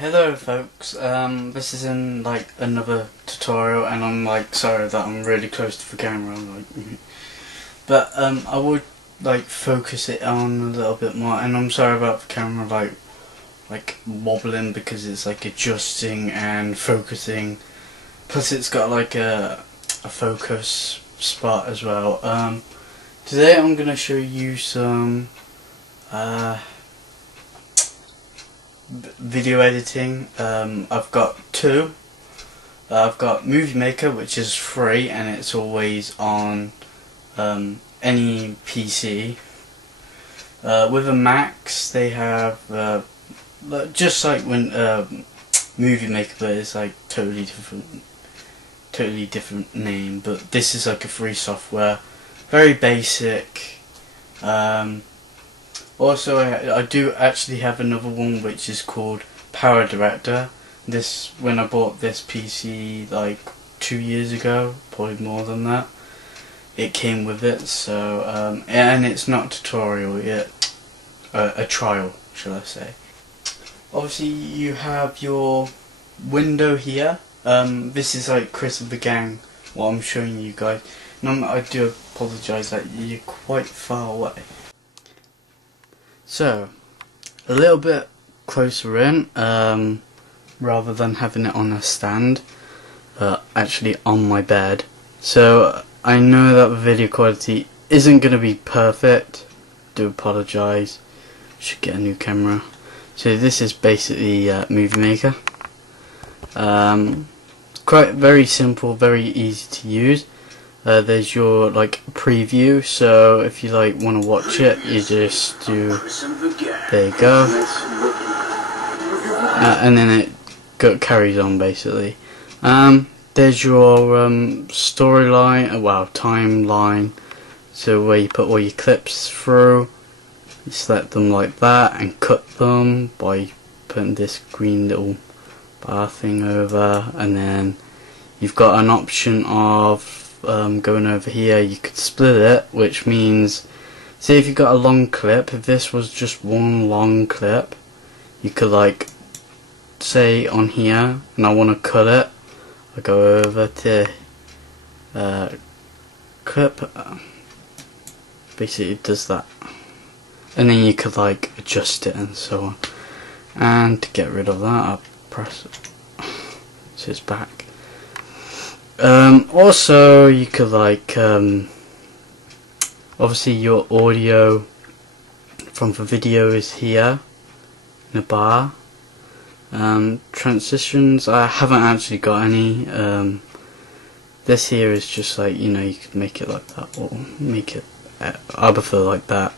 Hello folks, this is in like another tutorial, and I'm like sorry that I'm really close to the camera, but I would like focus it on a little bit more, and I'm sorry about the camera like wobbling because it's like adjusting and focusing, plus it's got like a focus spot as well. Today I'm going to show you some video editing. I've got two. I've got Movie Maker, which is free and it's always on any PC. With a Max they have just like when Movie Maker, but it's like totally different name, but this is like a free software, very basic. Also, I do actually have another one which is called PowerDirector. When I bought this PC like 2 years ago, probably more than that, it came with it. So and it's not a tutorial yet, a trial, shall I say. Obviously, you have your window here. This is like Chris of the Gang, what I'm showing you guys. And I do apologise that you're quite far away. So, a little bit closer in, rather than having it on a stand, actually on my bed. So, I know that the video quality isn't going to be perfect, do apologise, should get a new camera. So this is basically Movie Maker. Quite very simple, very easy to use. There's your like preview, so if you like want to watch it, you just do, there you go, and then it carries on basically. There's your storyline, well, timeline, so where you put all your clips through. You select them like that and cut them by putting this green little bar thing over, and then you've got an option of going over here. You could split it, which means, say if you got a long clip, if this was just one long clip, you could like say on here, and I want to cut it, I go over to clip, basically it does that, and then you could like adjust it and so on. And to get rid of that, I'll press it so it's back. Also you could like obviously your audio from the video is here in a bar. Transitions, I haven't actually got any. This here is just like, you know, you could make it like that or make it, I prefer like that.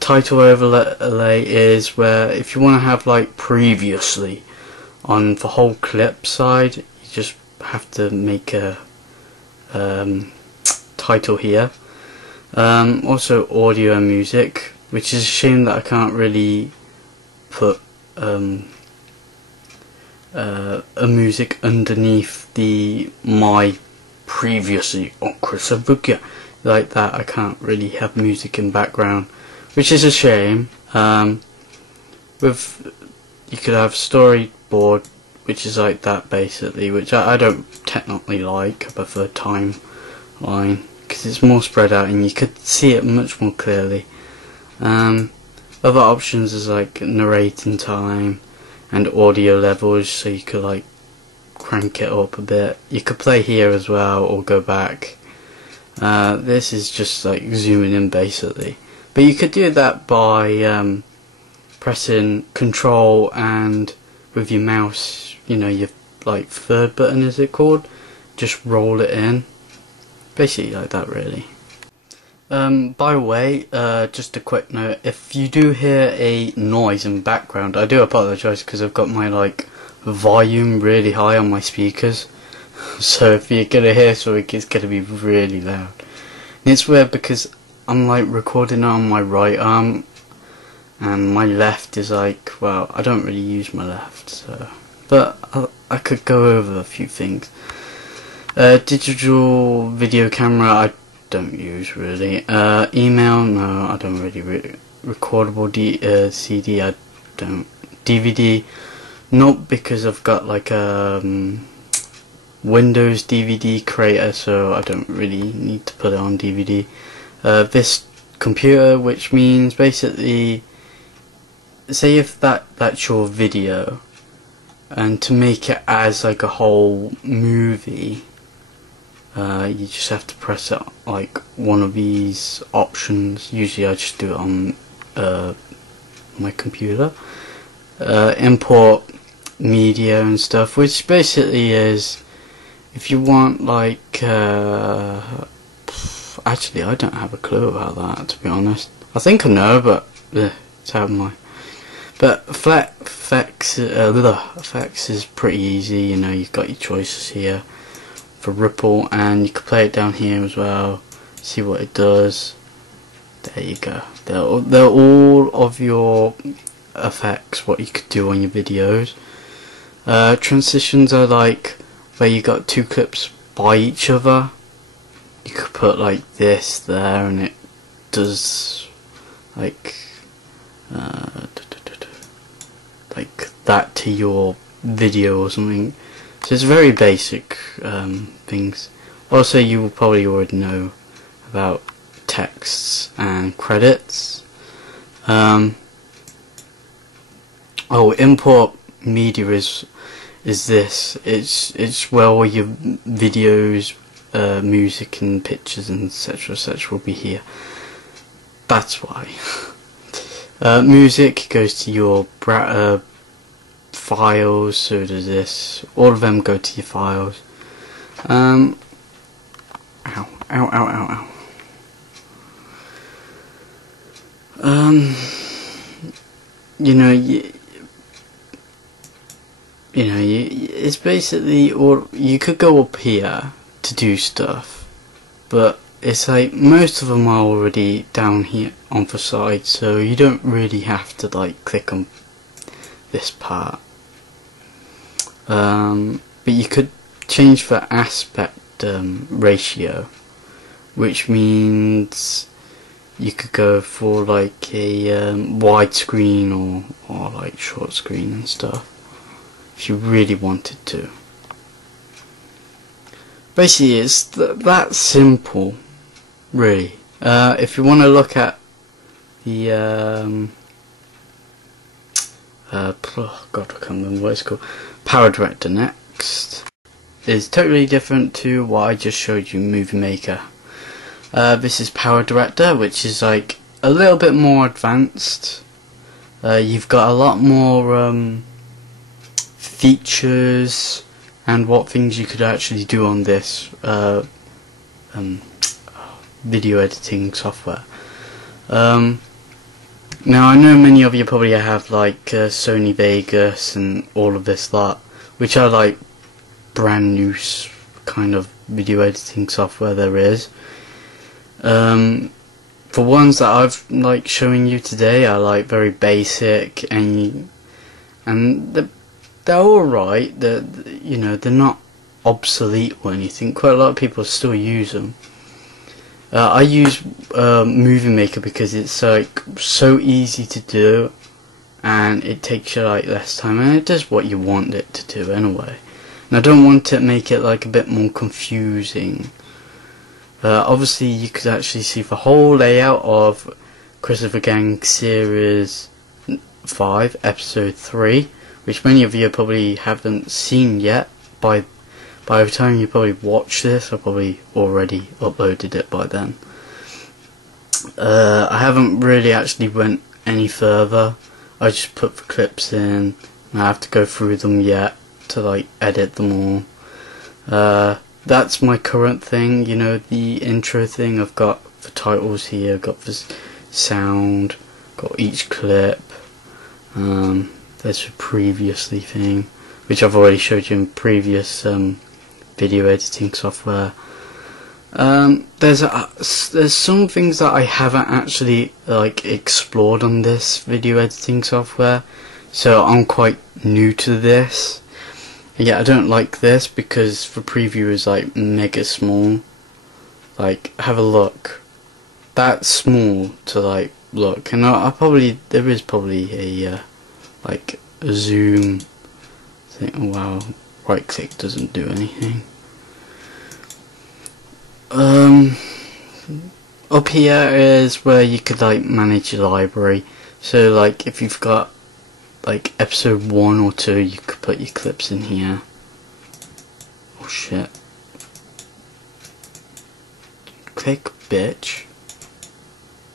Title overlay is where if you want to have like previously on the whole clip side, you just have to make a title here. Also audio and music, which is a shame that I can't really put a music underneath my previously on Chris of the Gang like that. I can't really have music in background, which is a shame. You could have storyboard, which is like that basically, which I don't technically like. I prefer timeline because it's more spread out and you could see it much more clearly. Other options is like narrating time and audio levels, so you could like crank it up a bit. You could play here as well or go back. This is just like zooming in basically, but you could do that by pressing Control and with your mouse, you know, your like third button, is it called, just roll it in, basically like that really. By the way, just a quick note, if you do hear a noise in the background, I do apologise because I've got my like volume really high on my speakers, so if you're gonna hear something, it's gonna be really loud. And it's weird because I'm like recording on my right arm and my left is like, well, I don't really use my left, so, but I could go over a few things. Digital video camera I don't use really. Email, no, I don't really. Recordable CD, I don't. DVD, not because I've got like a Windows DVD creator, so I don't really need to put it on DVD. This computer, which means basically, say if that's your video, and to make it as like a whole movie, you just have to press it like one of these options. Usually I just do it on my computer. Import media and stuff, which basically is, if you want like actually I don't have a clue about that, to be honest. I think I know, but it's out of my. But effects is pretty easy. You know, you've got your choices here for ripple, and you can play it down here as well. See what it does. There you go. They're all of your effects, what you could do on your videos. Transitions are like where you got two clips by each other. You could put like this there, and it does like that to your video or something. So it's very basic things. Also, you will probably already know about texts and credits. Oh, import media is this. It's where all your videos, music and pictures and etc will be here. That's why. Music goes to your files, so does this. All of them go to your files. Ow, ow, ow, ow, ow. You know, it's basically, or you could go up here to do stuff, but it's like most of them are already down here on the side, so you don't really have to like click on this part. But you could change the aspect ratio, which means you could go for like a widescreen or like short screen and stuff if you really wanted to. Basically, it's that simple, really. If you want to look at the oh god, I can't remember what it's called. PowerDirector next is totally different to what I just showed you, Movie Maker. This is PowerDirector, which is like a little bit more advanced. You've got a lot more features and what things you could actually do on this video editing software. Now I know many of you probably have like Sony Vegas and all of this lot, which are like brand new kind of video editing software there is. The ones that I've like showing you today are like very basic, and they're alright. You know, they're not obsolete or anything. Quite a lot of people still use them. I use Movie Maker because it's like so easy to do, and it takes you like less time, and it does what you want it to do anyway. And I don't want to make it like a bit more confusing. Obviously, you could actually see the whole layout of Christopher Gang Series 5, Episode 3, which many of you probably haven't seen yet. By the time you probably watch this, I probably already uploaded it by then. I haven't really actually went any further. I just put the clips in, and I have to go through them yet to like edit them all. That's my current thing, you know, the intro thing. I've got the titles here, got the sound, got each clip. There's a previously thing, which I've already showed you in previous video editing software. There's some things that I haven't actually like explored on this video editing software, so I'm quite new to this. Yeah, I don't like this because the preview is like mega small. Like, have a look. That's small to like look, and there is probably a like a zoom think, oh wow, right click doesn't do anything. Up here is where you could like manage your library. So like if you've got like episode 1 or 2, you could put your clips in here. Oh shit. Click bitch.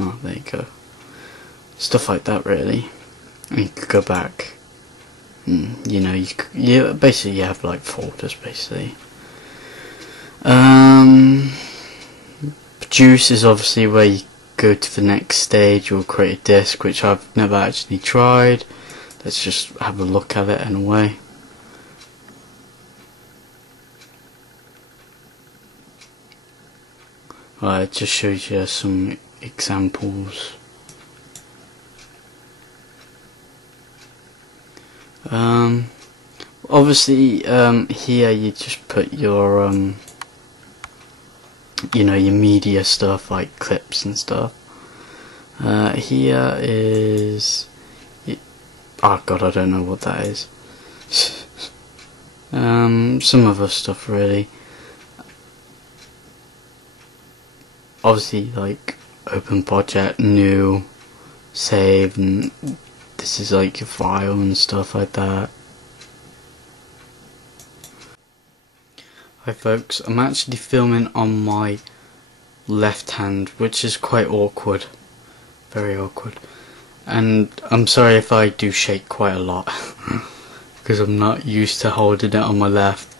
Oh, there you go. Stuff like that really. And you could go back. You know, you basically you have like folders basically. Produce is obviously where you go to the next stage or create a disc, which I've never actually tried. Let's just have a look at it in a way. It just shows you some examples. Obviously here you just put your you know, your media stuff like clips and stuff. Here is oh god, I don't know what that is. Some other stuff really. Obviously like open project, new, save, and this is like your file and stuff like that. Hi folks, I'm actually filming on my left hand, which is quite awkward, very awkward, and I'm sorry if I do shake quite a lot because I'm not used to holding it on my left.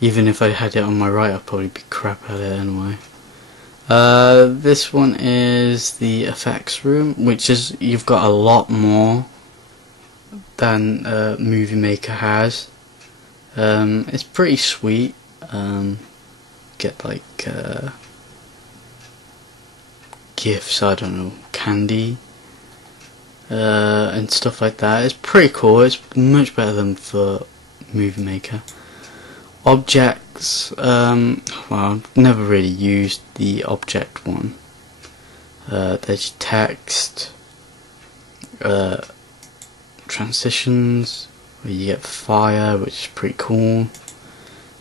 Even if I had it on my right, I'd probably be crap at it anyway. This one is the effects room, which is, you've got a lot more than Movie Maker has. It's pretty sweet. Get like gifts, I don't know, candy and stuff like that. It's pretty cool. It's much better than for Movie Maker. Objects, well, I've never really used the object one. There's text, transitions, where you get fire, which is pretty cool.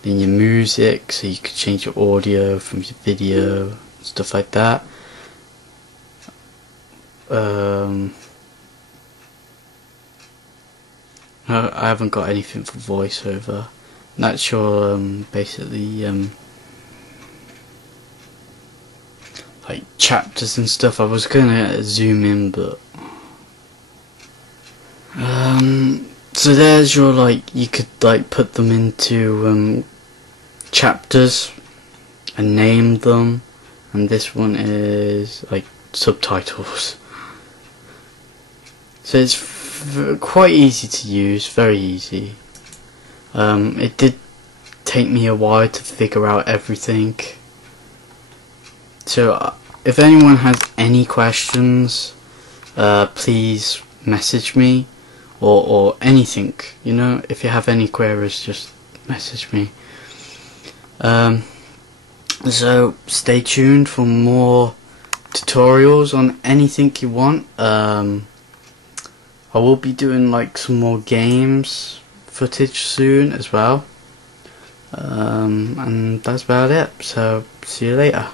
Then your music, so you could change your audio from your video, stuff like that. I haven't got anything for voiceover. That's your basically like chapters and stuff. I was gonna zoom in, but so there's your, like, you could like put them into chapters and name them, and this one is like subtitles. So it's quite easy to use, very easy. It did take me a while to figure out everything. So if anyone has any questions, please message me, or anything, you know, if you have any queries, just message me. So stay tuned for more tutorials on anything you want. I will be doing like some more games footage soon as well, and that's about it, so see you later.